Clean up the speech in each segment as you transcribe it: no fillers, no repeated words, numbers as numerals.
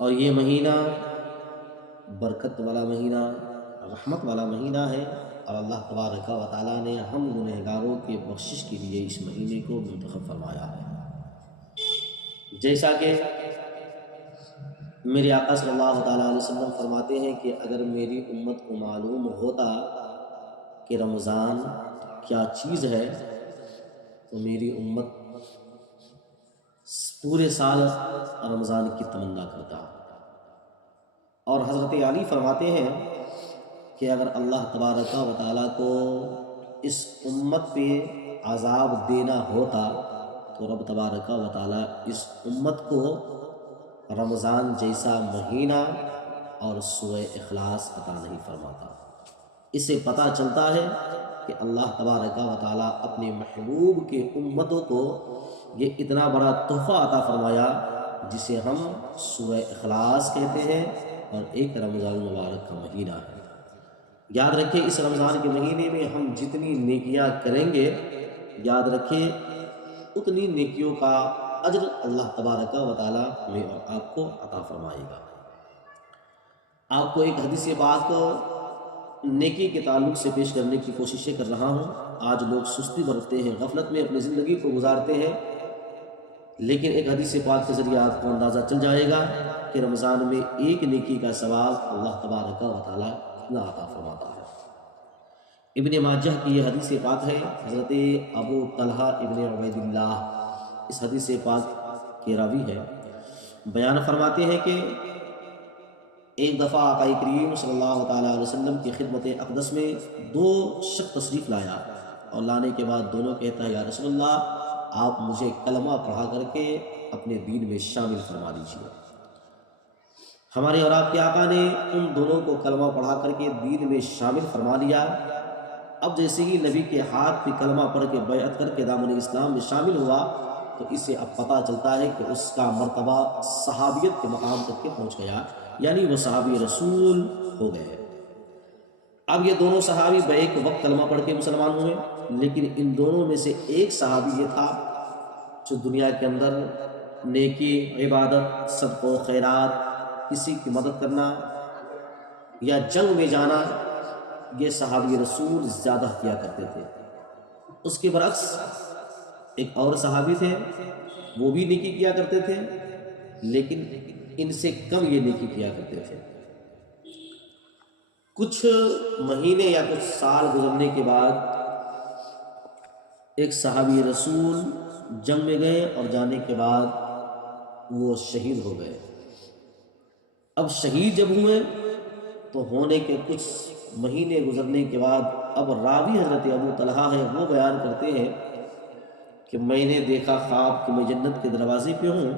اور یہ مہینہ برکت والا مہینہ، رحمت والا مہینہ ہے، اور اللہ تبارک و تعالیٰ نے ہم گنہگاروں کے بخشش کے لیے اس مہینے کو منتخب فرمایا ہے۔ جیسا کہ میرے آقا صلی اللہ تعالیٰ علیہ وسلم فرماتے ہیں کہ اگر میری امت کو معلوم ہوتا کہ رمضان کیا چیز ہے تو میری امت پورے سال رمضان کی تمنا کرتا۔ اور حضرت علی فرماتے ہیں کہ اگر اللہ تبارک و تعالیٰ کو اس امت پہ عذاب دینا ہوتا تو رب تبارک و تعالیٰ اس امت کو رمضان جیسا مہینہ اور سورہ اخلاص عطا نہیں فرماتا۔ اس سے پتہ چلتا ہے کہ اللہ تبارک و تعالیٰ اپنے محبوب کے امتوں کو یہ اتنا بڑا تحفہ عطا فرمایا جسے ہم سورہ اخلاص کہتے ہیں، اور ایک رمضان المبارک کا مہینہ ہے۔ یاد رکھیں اس رمضان کے مہینے میں ہم جتنی نیکیاں کریں گے، یاد رکھیں اتنی نیکیوں کا اجر اللہ تبارک و تعالیٰ ہمیں اور آپ کو عطا فرمائے گا۔ آپ کو ایک حدیث پاک نیکی کے تعلق سے پیش کرنے کی کوششیں کر رہا ہوں۔ آج لوگ سستی برتتے ہیں، غفلت میں اپنی زندگی کو گزارتے ہیں، لیکن ایک حدیث پاک کے ذریعے آپ کو اندازہ چل جائے گا کہ رمضان میں ایک نیکی کا ثواب اللہ تبارک و تعالیٰ کتنا عطا فرماتا ہے۔ ابن ماجہ کی یہ حدیث پاک ہے، حضرت ابو طلحہ ابن عبید اللہ اس حدیث پاک کے راوی ہے، بیان فرماتے ہیں کہ ایک دفعہ آقا کریم صلی اللہ تعالیٰ علیہ وسلم کی خدمت اقدس میں دو شخص تشریف لایا، اور لانے کے بعد دونوں کہتا ہے یا رسول اللہ آپ مجھے کلمہ پڑھا کر کے اپنے دین میں شامل فرما دیجیے۔ ہمارے اور آپ کے آقا نے ان دونوں کو کلمہ پڑھا کر کے دین میں شامل فرما لیا۔ اب جیسے ہی نبی کے ہاتھ پہ کلمہ پڑھ کے بیعت کر کے دامن اسلام میں شامل ہوا تو اس سے اب پتہ چلتا ہے کہ اس کا مرتبہ صحابیت کے مقام تک کے پہنچ گیا، یعنی وہ صحابی رسول ہو گئے۔ اب یہ دونوں صحابی بیک وقت کلمہ پڑھ کے مسلمان ہوئے، لیکن ان دونوں میں سے ایک صحابی یہ تھا جو دنیا کے اندر نیکی، عبادت، صدق و خیرات، کسی کی مدد کرنا یا جنگ میں جانا، یہ صحابی رسول زیادہ کیا کرتے تھے۔ اس کے برعکس ایک اور صحابی تھے، وہ بھی نیکی کیا کرتے تھے لیکن ان سے کم یہ نیکی کیا کرتے تھے۔ کچھ مہینے یا کچھ سال گزرنے کے بعد ایک صحابی رسول جنگ میں گئے، اور جانے کے بعد وہ شہید ہو گئے۔ اب شہید جب ہوئے تو ہونے کے کچھ مہینے گزرنے کے بعد اب راوی حضرت ابو طلحہ ہے، وہ بیان کرتے ہیں کہ میں نے دیکھا خواب کہ میں جنت کے دروازے پہ ہوں،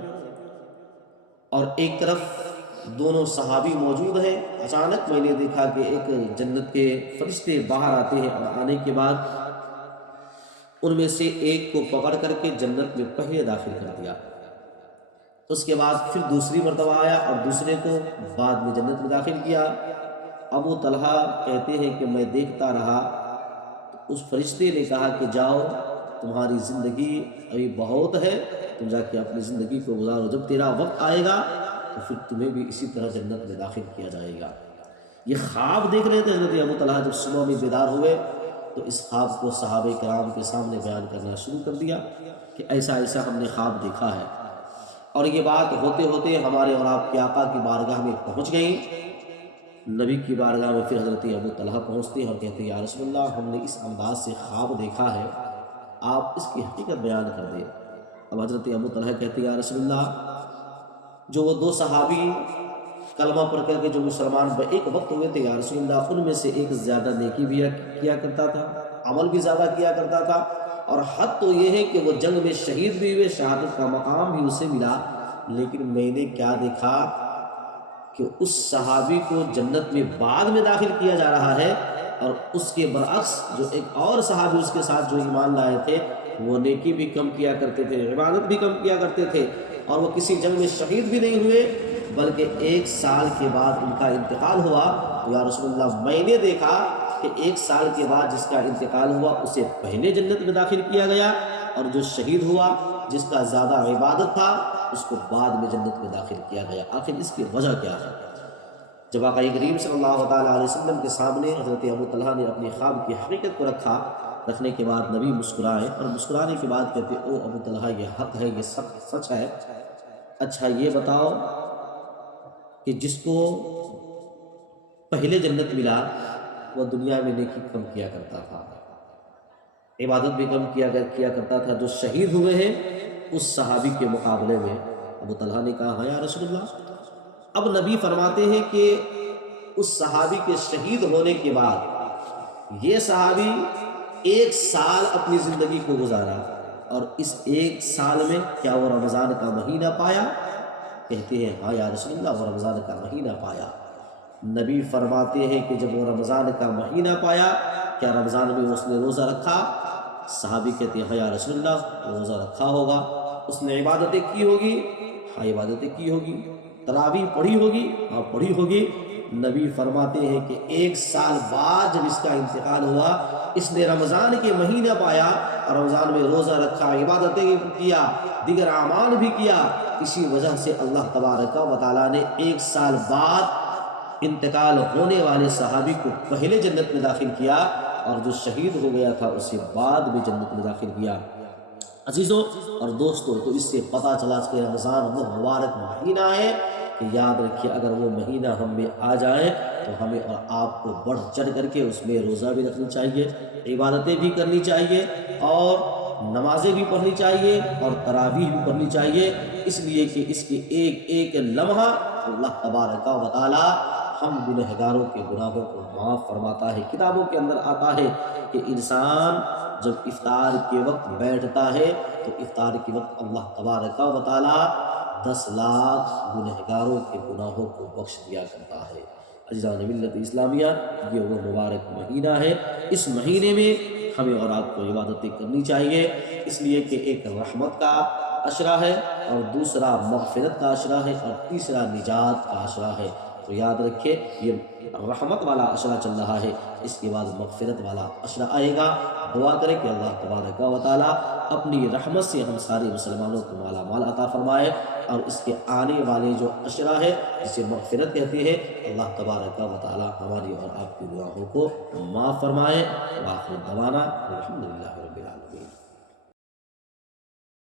اور ایک طرف دونوں صحابی موجود ہیں۔ اچانک میں نے دیکھا کہ ایک جنت کے فرشتے باہر آتے ہیں، اور آنے کے بعد ان میں سے ایک کو پکڑ کر کے جنت میں پہلے داخل کر دیا۔ اس کے بعد پھر دوسری مرتبہ آیا اور دوسرے کو بعد میں جنت میں داخل کیا۔ ابو طلحہ کہتے ہیں کہ میں دیکھتا رہا، اس فرشتے نے کہا کہ جاؤ تمہاری زندگی ابھی بہت ہے، تم جا کے اپنی زندگی کو گزارو، جب تیرا وقت آئے گا تو پھر تمہیں بھی اسی طرح جنت میں داخل کیا جائے گا۔ یہ خواب دیکھ رہے تھے حضرت ابو طلحہ، جب صبح میں بیدار ہوئے تو اس خواب کو صحابہ کرام کے سامنے بیان کرنا شروع کر دیا کہ ایسا ایسا ہم نے خواب دیکھا ہے۔ اور یہ بات ہوتے ہوتے ہمارے اور آپ کے آقا کی بارگاہ میں پہنچ گئی۔ نبی کی بارگاہ میں پھر حضرت ابو طلحہ پہنچتے ہیں اور کہتے ہیں یا رسول اللہ ہم نے اس انداز سے خواب دیکھا ہے، آپ اس کی حقیقت بیان کر دیں۔ اب حضرت ابو طلحہ کہتے ہیں یا رسول اللہ جو وہ دو صحابی کلمہ پڑھ کر کے جو مسلمان ایک وقت ہوئے تھے یا رسول اللہ، ان میں سے ایک زیادہ نیکی بھی کیا کرتا تھا، عمل بھی زیادہ کیا کرتا تھا، اور حد تو یہ ہے کہ وہ جنگ میں شہید بھی ہوئے، شہادت کا مقام بھی اسے ملا، لیکن میں نے کیا دیکھا کہ اس صحابی کو جنت میں بعد میں داخل کیا جا رہا ہے، اور اس کے برعکس جو ایک اور صحابی اس کے ساتھ جو ایمان لائے تھے وہ نیکی بھی کم کیا کرتے تھے، عبادت بھی کم کیا کرتے تھے، اور وہ کسی جنگ میں شہید بھی نہیں ہوئے، بلکہ 1 سال کے بعد ان کا انتقال ہوا۔ تو یا رسول اللہ میں نے دیکھا کہ 1 سال کے بعد جس کا انتقال ہوا اسے پہلے جنت میں داخل کیا گیا، اور جو شہید ہوا جس کا زیادہ عبادت تھا اس کو بعد میں جنت میں داخل کیا گیا؟ آخر اس کی وجہ کیا ہے؟ جب آقا کریم صلی اللہ تعالیٰ علیہ وسلم کے سامنے حضرت ابو طلحہ نے اپنے خواب کی حقیقت کو رکھنے کے بعد نبی مسکرائے، اور مسکرانے کے بعد کہتے او ابو طلحہ یہ حق ہے، یہ سب سچ ہے، اچھا یہ بتاؤ کہ جس کو پہلے جنت ملا وہ دنیا میں نیکی کم کیا کرتا تھا، عبادت بھی کم کیا کرتا تھا، جو شہید ہوئے ہیں اس صحابی کے مقابلے میں؟ ابو طلحہ نے کہا ہاں یا رسول اللہ۔ اب نبی فرماتے ہیں کہ اس صحابی کے شہید ہونے کے بعد یہ صحابی 1 سال اپنی زندگی کو گزارا، اور اس 1 سال میں کیا وہ رمضان کا مہینہ پایا؟ کہتے ہیں ہاں یا رسول اللہ، وہ رمضان کا مہینہ پایا۔ نبی فرماتے ہیں کہ جب وہ رمضان کا مہینہ پایا، کیا رمضان میں اس نے روزہ رکھا؟ صحابی کہتے ہیں ہاں یا رسول اللہ، روزہ رکھا ہوگا۔ اس نے عبادتیں کی ہوگی؟ ہاں عبادتیں کی ہوگی۔ تراویح پڑھی ہوگی؟ ہاں پڑھی ہوگی۔ نبی فرماتے ہیں کہ 1 سال بعد جب اس کا انتقال ہوا، اس نے رمضان کے مہینہ پایا اور رمضان میں روزہ رکھا، عبادتیں کیا، دیگر اعمال بھی کیا۔ اسی وجہ سے اللہ تبارک و تعالیٰ نے 1 سال بعد انتقال ہونے والے صحابی کو پہلے جنت میں داخل کیا، اور جو شہید ہو گیا تھا اسے بعد میں جنت میں داخل کیا۔ عزیزوں اور دوستوں، تو اس سے پتہ چلا کہ رمضان وہ مبارک مہینہ ہے کہ یاد رکھیے اگر وہ مہینہ ہم میں آ جائے تو ہمیں اور آپ کو بڑھ چڑھ کر کے اس میں روزہ بھی رکھنی چاہیے، عبادتیں بھی کرنی چاہیے، اور نمازیں بھی پڑھنی چاہیے، اور تراویح بھی پڑھنی چاہیے، اس لیے کہ اس کے ایک ایک لمحہ اللہ تبارک و تعالی ہم گنہگاروں کے گناہوں کو معاف فرماتا ہے۔ کتابوں کے اندر آتا ہے کہ انسان جب افطار کے وقت بیٹھتا ہے تو افطار کے وقت اللہ تبارک و تعالی 10 لاکھ گنہگاروں کے گناہوں کو بخش دیا کرتا ہے۔ عزیزان ملت اسلامیہ، یہ وہ مبارک مہینہ ہے، اس مہینے میں ہمیں اور آپ کو عبادتیں کرنی چاہیے، اس لیے کہ ایک رحمت کا عشرہ ہے، اور دوسرا مغفرت کا عشرہ ہے، اور تیسرا نجات کا عشرہ ہے۔ تو یاد رکھیں یہ رحمت والا عشرہ چل رہا ہے، اس کے بعد مغفرت والا عشرہ آئے گا۔ دعا کریں کہ اللہ تبارک و تعالی اپنی رحمت سے ہم سارے مسلمانوں کو مالا مال عطا فرمائے، اور اس کے آنے والے جو عشرہ ہے جسے مغفرت کہتے ہیں، اللہ تبارک و تعالی ہماری اور آپ کے گناہوں کو معاف فرمائے۔ وآخر دعوانا الحمدللہ رب العالمین۔